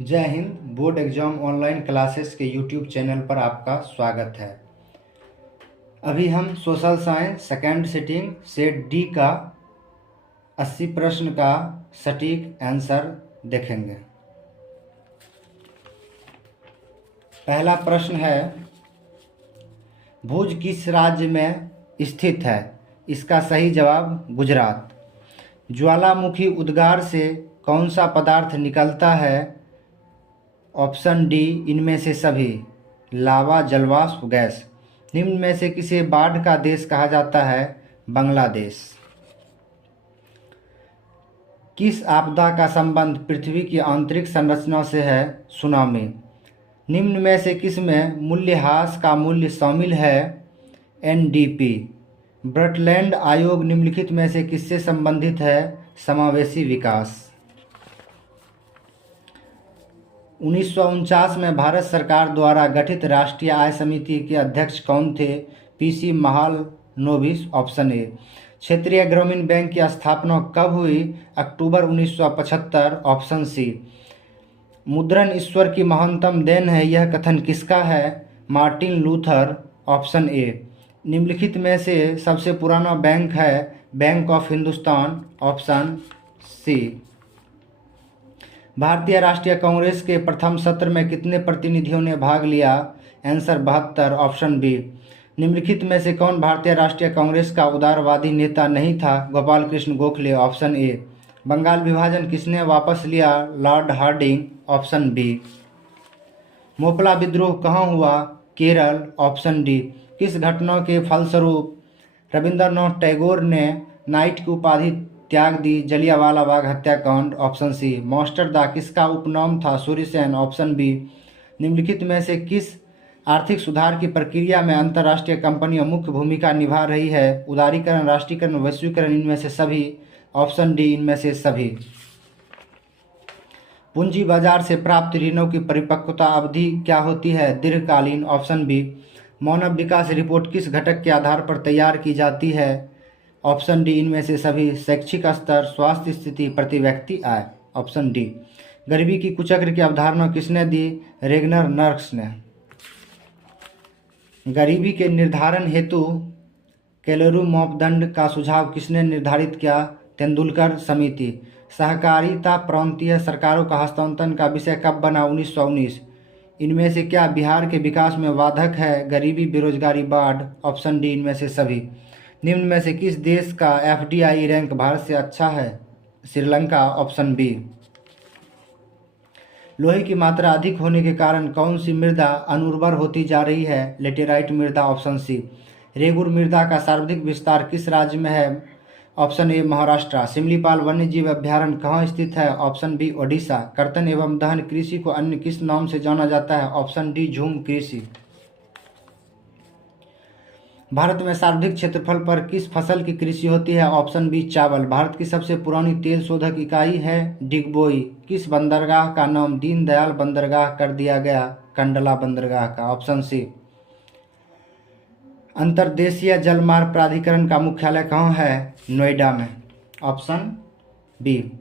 जय Hind. Board exam online classes के YouTube channel पर आपका स्वागत है। अभी हम social science second sitting set D का 80 प्रश्न का सटीक आंसर देखेंगे। पहला प्रश्न है, भुज किस राज्य में स्थित है? इसका सही जवाब गुजरात। ज्वालामुखी उद्गार से कौन सा पदार्थ निकलता है? ऑप्शन डी इनमें से सभी। लावा, जलवाष्प, गैस। निम्न में से किसे बाढ़ का देश कहा जाता है? बांग्लादेश। किस आपदा का संबंध पृथ्वी की आंतरिक संरचना से है? सुनामी। निम्न में से किस में मूल्यह्रास का मूल्य शामिल है? एनडीपी। ब्रटलैंड आयोग निम्नलिखित में से किससे संबंधित है? समावेशी विकास। 1949 में भारत सरकार द्वारा गठित राष्ट्रीय आय समिति के अध्यक्ष कौन थे? पीसी महालनोबिस। Option A. क्षेत्रीय ग्रामीण बैंक की स्थापना कब हुई? अक्टूबर 1975। Option C. मुद्रण ईश्वर की महानतम देन है, यह कथन किसका है? Martin Luther. Option A. निम्नलिखित में से सबसे पुराना बैंक है? Bank of Hindustan. Option C. भारतीय राष्ट्रीय कांग्रेस के प्रथम सत्र में कितने प्रतिनिधियों ने भाग लिया? आंसर 72। Option B. निम्नलिखित में से कौन भारतीय राष्ट्रीय कांग्रेस का उदारवादी नेता नहीं था? गोपाल कृष्ण गोखले। Option A. बंगाल विभाजन किसने वापस लिया? Lord Hardinge. Option B. Moplah विद्रोह कहाँ हुआ? केरल। Option D. किस घटना के फलस्वरूप रविंद्रनाथ टैगोर ने नाइट की उपाधि त्याग दी? जलियांवाला बाग हत्याकांड। Option C. मास्टर दा किसका उपनाम था? सूर्यसेन। Option B. निम्नलिखित में से किस आर्थिक सुधार की प्रक्रिया में अंतर्राष्ट्रीय कंपनियां मुख्य भूमिका निभा रही है? उदारीकरण, राष्ट्रीयकरण, वैश्वीकरण, इनमें से सभी। ऑप्शन डी इनमें से सभी। पूंजी बाजार से प्राप्त ऋणों की परिपक्वता अवधि क्या होती है? दीर्घकालीन। Option B. मानव विकास रिपोर्ट किस घटक के आधार पर तैयार की जाती है? ऑप्शन डी इनमें से सभी। शैक्षिक स्तर, स्वास्थ्य स्थिति, प्रति व्यक्ति आय। Option D. गरीबी की कुचक्र की अवधारणा किसने दी? रेगनर नर्क्स ने। गरीबी के निर्धारण हेतु कैलोरी मापदंड का सुझाव किसने निर्धारित किया? तेंदुलकर समिति। सहकारिता प्रांतीय सरकारों का हस्तांतरण का विषय कब बना? 1919। इनमें से क्या बिहार के विकास में बाधक है? गरीबी, बेरोजगारी, बाढ़। ऑप्शन डी इनमें से सभी। निम्न में से किस देश का एफडीआई रैंक भारत से अच्छा है? श्रीलंका। Option B. लोहे की मात्रा अधिक होने के कारण कौन सी मृदा अनुर्वर होती जा रही है? लेटेराइट मृदा। Option C. रेगुर मृदा का सर्वाधिक विस्तार किस राज्य में है? ऑप्शन ए महाराष्ट्र। सिमलीपाल वन्यजीव अभ्यारण्य कहाँ स्थित है? Option B Odisha. कर्तन एवं दहन कृषि को अन्य किस नाम से जाना जाता है? ऑप्शन डी झूम कृषि। भारत में सर्वाधिक क्षेत्रफल पर किस फसल की कृषि होती है? ऑप्शन बी चावल। भारत की सबसे पुरानी तेल शोधक इकाई है? डिगबोई। किस बंदरगाह का नाम दीनदयाल बंदरगाह कर दिया गया? कंडला बंदरगाह का। Option C. अंतर्देशीय जलमार्ग प्राधिकरण का मुख्यालय कहाँ है? नोएडा में। Option B.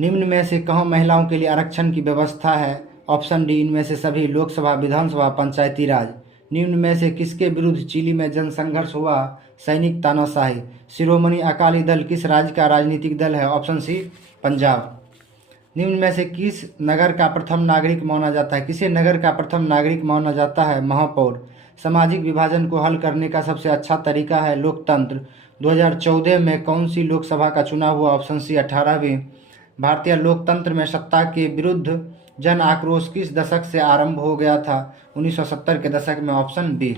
निम्न में से कहाँ महिलाओं के लिए आरक्षण की व्यवस्था है? ऑप्शन डी इनमें से सभी। लोकसभा, विधानसभा, पंचायती राज। निम्न में से किसके विरुद्ध चिली में जनसंघर्ष हुआ? सैनिक तानाशाही। शिरोमणि अकाली दल किस राज्य का राजनीतिक दल है? Option C Punjab. निम्न में से किस नगर का प्रथम नागरिक माना जाता है? किसे नगर का प्रथम नागरिक माना जाता है? महापौर। सामाजिक विभाजन को हल करने का सबसे अच्छा तरीका है? लोकतंत्र। 2014 में कौन सी लोकसभा का चुनाव हुआ? ऑप्शन सी 18वीं। भारतीय लोकतंत्र में सत्ता के विरुद्ध जन आक्रोश किस दशक से आरंभ हो गया था? 1970 के दशक में। Option B.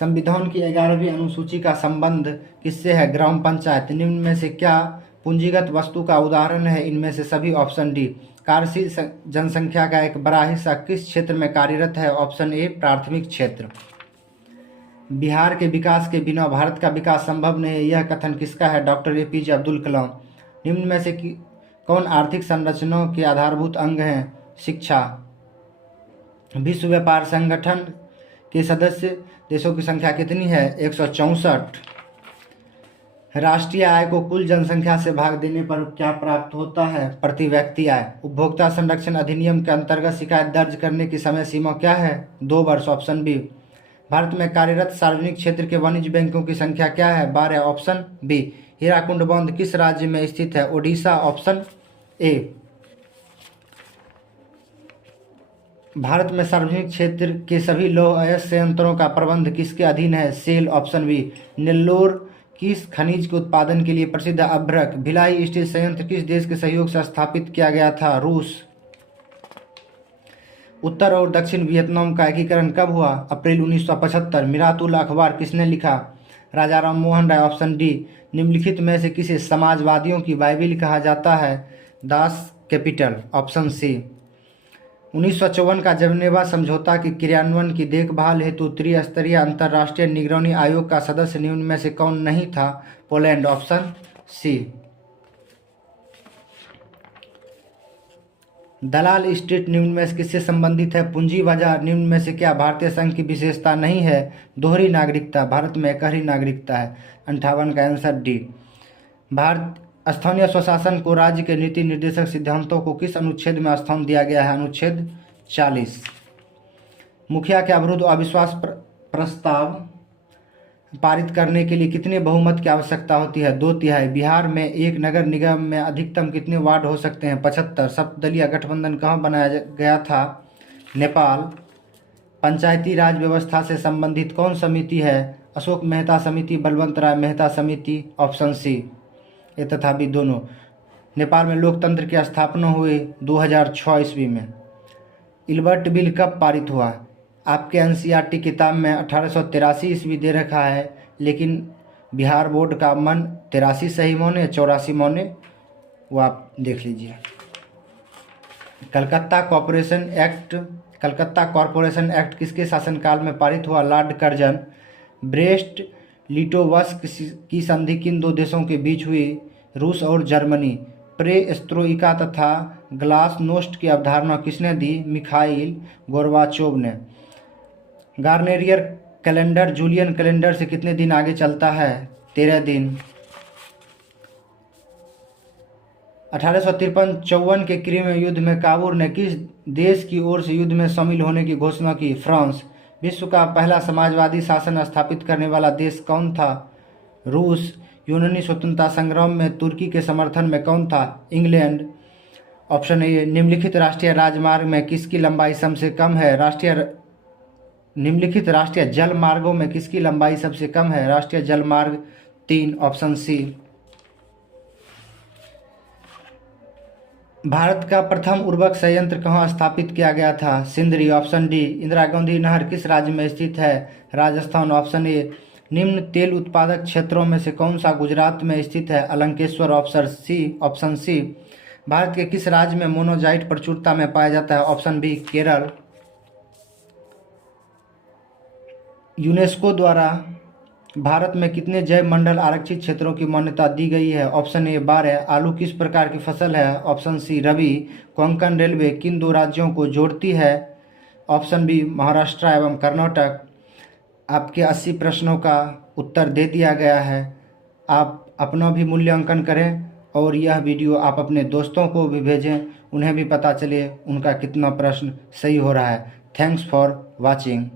संविधान की 11वीं अनुसूची का संबंध किससे है? ग्राम पंचायत। निम्न में से क्या पूंजीगत वस्तु का उदाहरण है? इनमें से सभी। Option D. कार्यशील जनसंख्या का एक बड़ा हिस्सा किस क्षेत्र में कार्यरत है? ऑप्शन ए प्राथमिक क्षेत्र। बिहार के विकास के बिना भारत का विकास संभव नहीं है, यह कथन किसका है? Doctor APJ Abdul Kalam. निम्न में से कौन आर्थिक संरचना के आधारभूत अंग हैं? शिक्षा। विश्व व्यापार संगठन के सदस्य देशों की संख्या कितनी है? 164। राष्ट्रीय आय को कुल जनसंख्या से भाग देने पर क्या प्राप्त होता है? प्रति व्यक्ति आय। उपभोक्ता संरक्षण अधिनियम के अंतर्गत शिकायत दर्ज करने की समय सीमा क्या है? 2 वर्ष। Option B. भारत में कार्यरत सार्वजनिक क्षेत्र के वाणिज्य बैंकों की संख्या क्या है? 12। Option B. हीराकुंड बांध किस राज्य में स्थित है? ओडिशा। Option A. भारत में सार्वजनिक क्षेत्र के सभी लौह अयस्क संयंत्रों का प्रबंध किसके अधीन है? सेल। Option B. नेल्लोर किस खनिज के उत्पादन के लिए प्रसिद्ध? अभ्रक। भिलाई स्टील संयंत्र किस देश के सहयोग से स्थापित किया गया था? रूस। उत्तर और दक्षिण वियतनाम का एकीकरण कब हुआ? अप्रैल 1975। मीरातुल अखबार किसने लिखा? राजा राम मोहन राय। Option D. निम्नलिखित में से किसे समाजवादियों की बाइबिल कहा जाता है? Das Kapital. Option C. 1954 का जेनेवा समझौता के क्रियान्वयन की देखभाल हेतु त्रिस्तरीय अंतर्राष्ट्रीय निगरानी आयोग का सदस्य निम्न में से कौन नहीं था? Poland. Option C. Dalal street निम्न में से किससे संबंधित है? पूंजी बाजार निम्न में से क्या भारतीय संघ की विशेषता नहीं है? दोहरी नागरिकता। भारत में एकहरी नागरिकता है। 58 का आंसर डी। भारत स्थानीय स्वशासन को राज्य के नीति निर्देशक सिद्धांतों को किस अनुच्छेद में स्थान दिया गया है? अनुच्छेद 40। मुखिया के अवरुद्ध अविश्वास प्रस्ताव पारित करने के लिए कितने बहुमत की आवश्यकता होती है? 2/3। बिहार में एक नगर निगम में अधिकतम कितने वार्ड हो सकते हैं? 75। सप्तदलीय गठबंधन कहाँ बनाया गया था? नेपाल। पंचायती राज व्यवस्था से संबंधित कौन समिति है? अशोक मेहता समिति, बलवंत राय मेहता समिति। Option C. ये तथा भी दोनों। नेपाल में लोकतंत्र की स्थापना हुई 2006 ईस्वी में। इल्बर्ट बिल कब पारित हुआ? आपके एनसीईआरटी किताब में 1883 ईस्वी दे रखा है, लेकिन बिहार बोर्ड का मन 83 सही मौने 84 मौने, वो आप देख लीजिए। कलकत्ता कॉरपोरेशन एक्ट किसके शासनकाल में पारित हुआ? Lord Curzon. ब्रेस्ट लिटोवस्क की संधि किन दो देशों के बीच हुई? रूस और जर्मनी। प्रेस्ट्रोइका तथा ग्लासनोस्ट की अवधारणा किसने दी? मिखाइल गोर्बाचोव ने। गार्नेरियर कैलेंडर जूलियन कैलेंडर से कितने दिन आगे चलता है? 13 दिन। 1853-54 के क्रीम युद्ध में काबूल ने किस देश की ओर से युद्ध में शामिल होने की घोषणा की? फ्रांस। विश्व का पहला समाजवादी शासन स्थापित करने वाला देश कौन था? रूस। यूनानी स्वतंत्रता संग्राम में तुर्की के समर्थन में कौन था? इंग्लैंड। Option A. निम्नलिखित राष्ट्रीय राजमार्ग में किसकी लंबाई सबसे कम है? निम्नलिखित राष्ट्रीय जल मार्गों में किसकी लंबाई सबसे कम है? राष्ट्रीय जल मार्ग 3। Option C. भारत का प्रथम उर्वरक संयंत्र कहाँ स्थापित किया गया था? सिंदरी। Option D. इंदिरा गांधी नहर किस राज्य में स्थित है? राजस्थान। Option A. निम्न तेल उत्पादक क्षेत्रों में से कौन सा गुजरात में स्थित है? अलंकेश्वर। Option C. भारत के किस राज्य में मोनोजाइट प्रचुरता में पाया जाता है? Option B. केरल। यूनेस्को द्वारा भारत में कितने जैव मंडल आरक्षित क्षेत्रों की मान्यता दी गई है? Option A 12। आलू किस प्रकार की फसल है? Option C. Rabi. Konkan railway किन दो राज्यों को जोड़ती है? Option B. महाराष्ट्र एवं कर्नाटक। आपके 80 प्रश्नों का उत्तर दे दिया गया है। आप अपना भी मूल्यांकन करें और यह वीडियो आप अपने दोस्तों को भी भेजें, उन्हें भी पता चले उनका कितना प्रश्न सही हो रहा है। Thanks for watching.